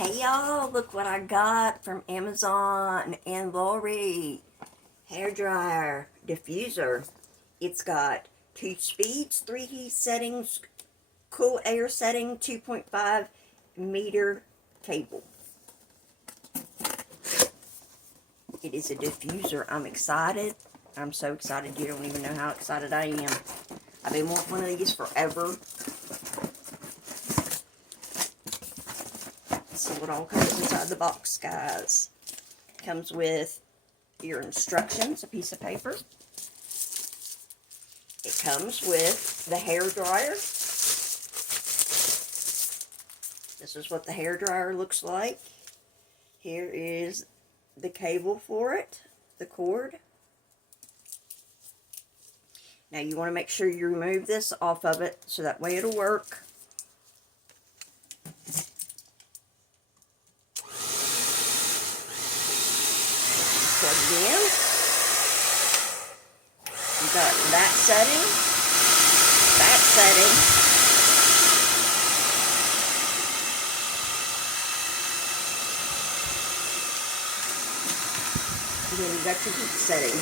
Hey y'all, look what I got from Amazon. Annlary Hair Dryer Diffuser. It's got 2 speeds, 3 heat settings, cool air setting, 2.5 meter cable. It is a diffuser. I'm excited. I'm so excited you don't even know how excited I am. I've been wanting one of these forever. So what all comes inside the box, guys? Comes with your instructions, a piece of paper. It comes with the hair dryer. This is what the hair dryer looks like. Here is the cable for it, the cord. Now you want to make sure you remove this off of it so that way it'll work. Plug it in. You got that setting, that setting, and then you got your heat setting.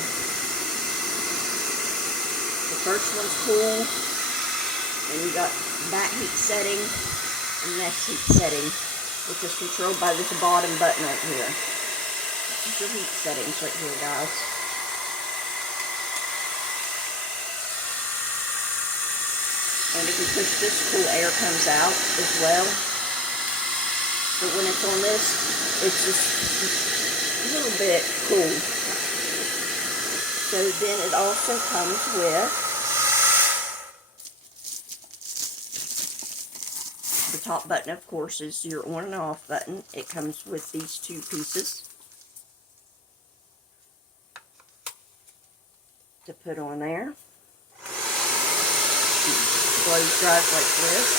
The first one's cool, and you got that heat setting and this heat setting, which is controlled by this bottom button right here. This is your heat settings right here, guys. And if you push this, cool air comes out as well. But when it's on this, it's just a little bit cool. So then it also comes with the top button, of course, is your on and off button. It comes with these 2 pieces to put on there. Blows dries like this.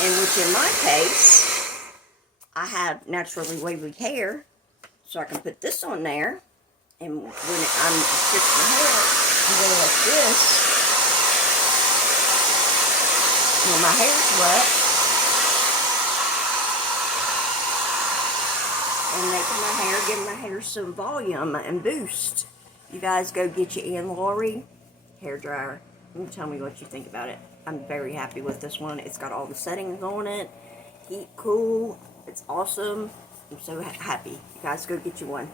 And which in my case, I have naturally wavy hair, so I can put this on there, and when I'm stretching my hair, I go like this. When my hair's wet, and making my hair, giving my hair some volume and boost. You guys go get your Annlary hair dryer and tell me what you think about it. I'm very happy with this one. It's got all the settings on it. Heat, cool. It's awesome. I'm so happy. You guys go get you one.